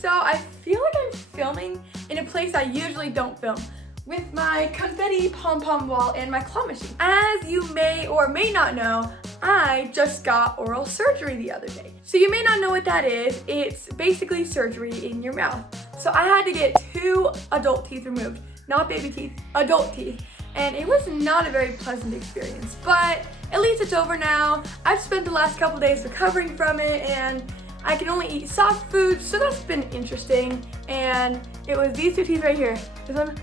So I feel like I'm filming in a place I usually don't film, with my confetti pom-pom wall and my claw machine. As you may or may not know, I just got oral surgery the other day. So you may not know what that is. It's basically surgery in your mouth. So I had to get 2 adult teeth removed, not baby teeth, adult teeth. And it was not a very pleasant experience, but at least it's over now. I've spent the last couple days recovering from it, and I can only eat soft food, so that's been interesting. And it was these 2 teeth right here, this one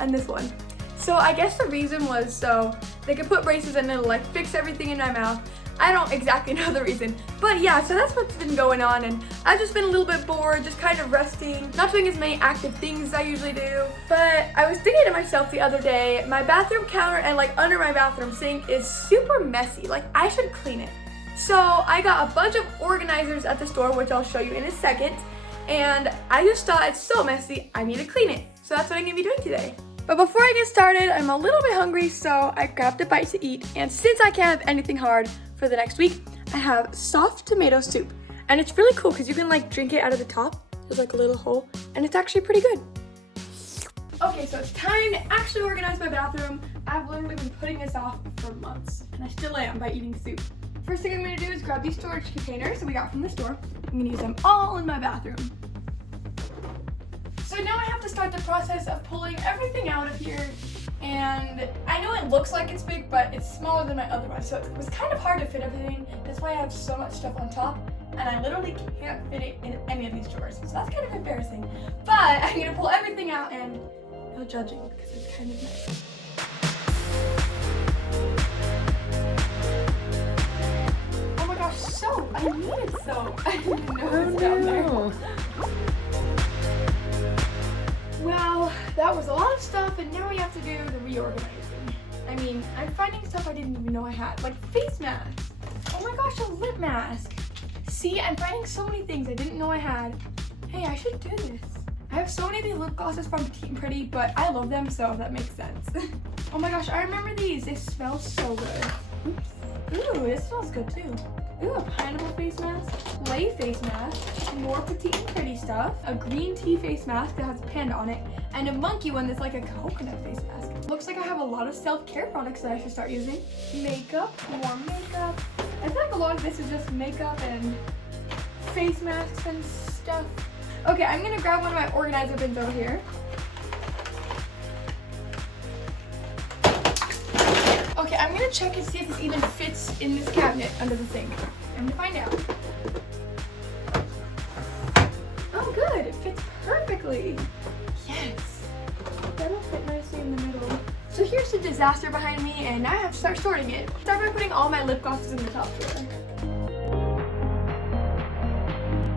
and this one. So I guess the reason was so they could put braces and it'll like fix everything in my mouth. I don't exactly know the reason, but yeah, so that's what's been going on, and I've just been a little bit bored, just kind of resting, not doing as many active things as I usually do. But I was thinking to myself the other day, my bathroom counter and like under my bathroom sink is super messy, like I should clean it. So I got a bunch of organizers at the store, which I'll show you in a second, and I just thought it's so messy, I need to clean it. So that's what I'm gonna be doing today. But before I get started, I'm a little bit hungry, so I grabbed a bite to eat, and since I can't have anything hard for the next week, I have soft tomato soup. And it's really cool because you can like drink it out of the top. There's like a little hole, and it's actually pretty good. Okay, so it's time to actually organize my bathroom. I've literally been putting this off for months, and I still am by eating soup. First thing I'm gonna do is grab these storage containers that we got from the store. I'm gonna use them all in my bathroom. So now I have to start the process of pulling everything out of here. And I know it looks like it's big, but it's smaller than my other one. So it was kind of hard to fit everything. That's why I have so much stuff on top. And I literally can't fit it in any of these drawers. So that's kind of embarrassing. But I'm gonna pull everything out, and no judging because it's kind of nice. Oh my gosh, soap! I needed soap. I didn't know it was down there. Well, that was a lot of stuff, and now we have to do the reorganizing. I mean, I'm finding stuff I didn't even know I had, like face masks. Oh my gosh, a lip mask. See, I'm finding so many things I didn't know I had. Hey, I should do this. I have so many of these lip glosses from Petite and Pretty, but I love them, so that makes sense. Oh my gosh, I remember these. They smell so good. Oops. Ooh, this smells good too. Ooh, a pineapple face mask, clay face mask, more Petite and Pretty stuff, a green tea face mask that has a panda on it, and a monkey one that's like a coconut face mask. Looks like I have a lot of self-care products that I should start using. Makeup, more makeup. I feel like a lot of this is just makeup and face masks and stuff. Okay, I'm gonna grab one of my organizer bins over here. Okay, I'm gonna check and see if this even fits in this cabinet under the sink. I'm gonna find out. Oh good, it fits perfectly. Yes, that'll fit nicely in the middle. So here's the disaster behind me, and now I have to start sorting it. Start by putting all my lip glosses in the top drawer.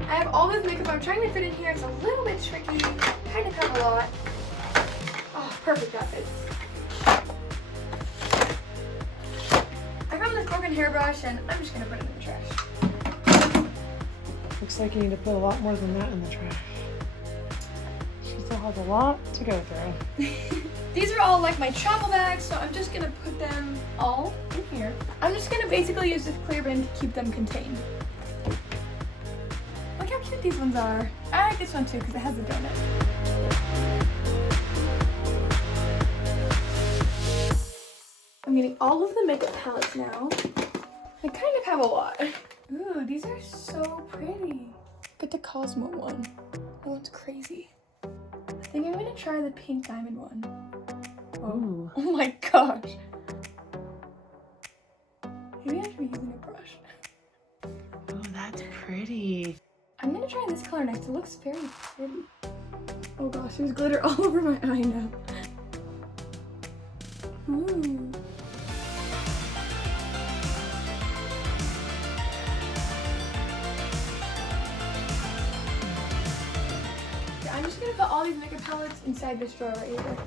I have all this makeup I'm trying to fit in here. It's a little bit tricky, kind of have a lot. Oh, perfect, that fits. I found this broken hairbrush, and I'm just gonna put it in the trash. Looks like you need to put a lot more than that in the trash. She still has a lot to go through. These are all like my travel bags, so I'm just gonna put them all in here. I'm just gonna basically use this clear bin to keep them contained. Look how cute these ones are. I like this one too because it has a donut. I'm getting all of the makeup palettes now. I kind of have a lot. Ooh, these are so pretty. Get the Cosmo one. That one's crazy. I think I'm gonna try the pink diamond one. Ooh. Oh my gosh. Maybe I should be using a brush. Oh, that's pretty. I'm gonna try this color next. It looks very pretty. Oh gosh, there's glitter all over my eye now. Ooh. I'm just gonna put all these makeup palettes inside this drawer right here.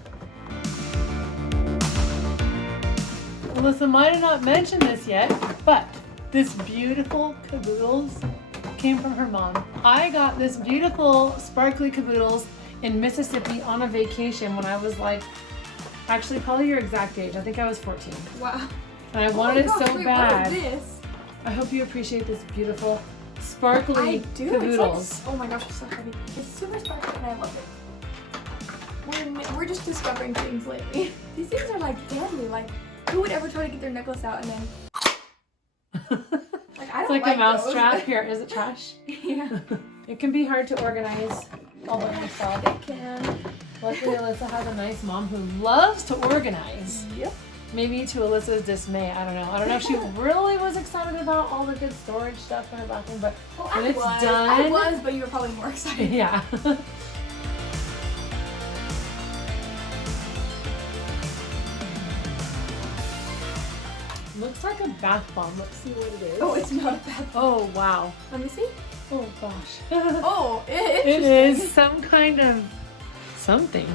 Alyssa might have not mentioned this yet, but this beautiful caboodles came from her mom. I got this beautiful sparkly caboodles in Mississippi on a vacation when I was like, actually probably your exact age. I think I was 14. Wow. And I wanted it so bad. What is this? I hope you appreciate this beautiful sparkly I do. caboodles. It's like, oh my gosh, it's so heavy. It's super sparkly and I love it. We're just discovering things lately. These things are like deadly. Like, who would ever try to get their necklace out and then? Like, I don't It's like a mouse those. trap. Here, is it trash? Yeah. It can be hard to organize all by myself. It can. Luckily, Alyssa has a nice mom who loves to organize. Yep. Maybe to Alyssa's dismay, I don't know. I don't know if she really was excited about all the good storage stuff in her bathroom, but Well, when I it's was. done, I was, but you were probably more excited. yeah. Looks like a bath bomb. Let's see what it is. Oh, it's not a bad. Oh, wow. Let me see. Oh gosh. Oh, It interesting. is some kind of something.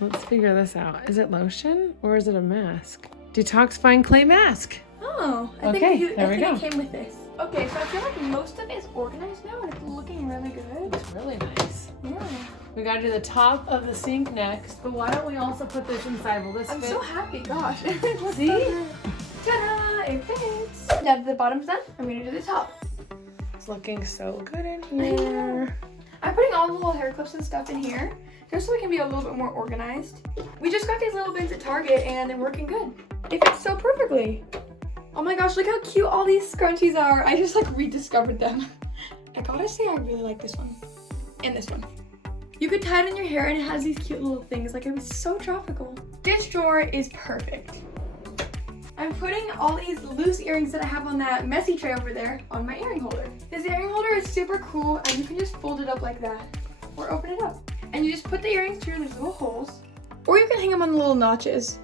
Let's figure this out. Is it lotion or is it a mask? Detoxifying clay mask. Oh, I Okay, think, there we go. it came with this. Okay, so I feel like most of it is organized now and it's looking really good. It's really nice. Yeah. We gotta do the top of the sink next, but why don't we also put this inside? Will this I'm fit? so happy, gosh. It looks See? so good. Ta-da! It fits. Now that the bottom's done, I'm gonna do the top. It's looking so good in here. I'm putting all the little hair clips and stuff in here, just so we can be a little bit more organized. We just got these little bins at Target and they're working good. It fits so perfectly. Oh my gosh, look how cute all these scrunchies are. I just like rediscovered them. I gotta say I really like this one. And this one. You could tie it in your hair and it has these cute little things. Like, it was so tropical. This drawer is perfect. I'm putting all these loose earrings that I have on that messy tray over there on my earring holder. This earring holder is super cool and you can just fold it up like that or open it up. And you just put the earrings through these little holes, or you can hang them on the little notches.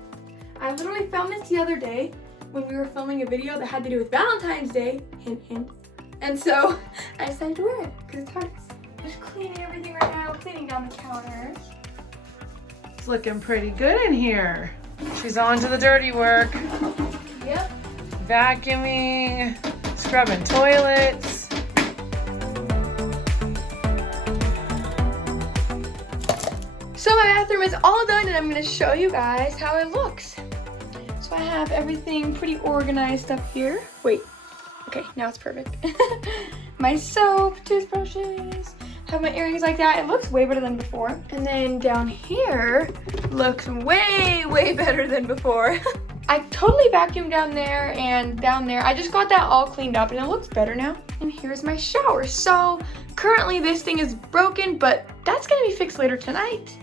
I literally found this the other day when we were filming a video that had to do with Valentine's Day, hint hint. And so I decided to wear it because it's hard. Just cleaning everything right now, cleaning down the counters. It's looking pretty good in here. She's on to the dirty work. Yep. Vacuuming, scrubbing toilets. So my bathroom is all done and I'm gonna show you guys how it looks. So I have everything pretty organized up here. Wait, okay, now it's perfect. My soap, toothbrushes, have my earrings like that. It looks way better than before. And then down here looks way, way better than before. I totally vacuumed down there and down there. I just got that all cleaned up and it looks better now. And here's my shower. So currently this thing is broken, but that's gonna be fixed later tonight.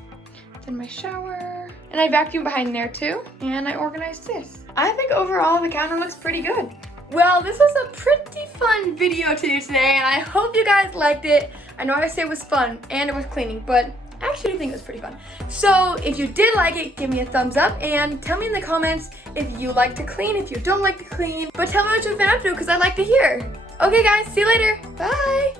Then my shower. And I vacuumed behind there too. And I organized this. I think overall the counter looks pretty good. Well, this was a pretty fun video to do today and I hope you guys liked it. I know I say it was fun and it was cleaning, but I actually think it was pretty fun. So if you did like it, give me a thumbs up and tell me in the comments if you like to clean, if you don't like to clean. But tell me what you've been up to because I'd like to hear. Okay guys, see you later. Bye.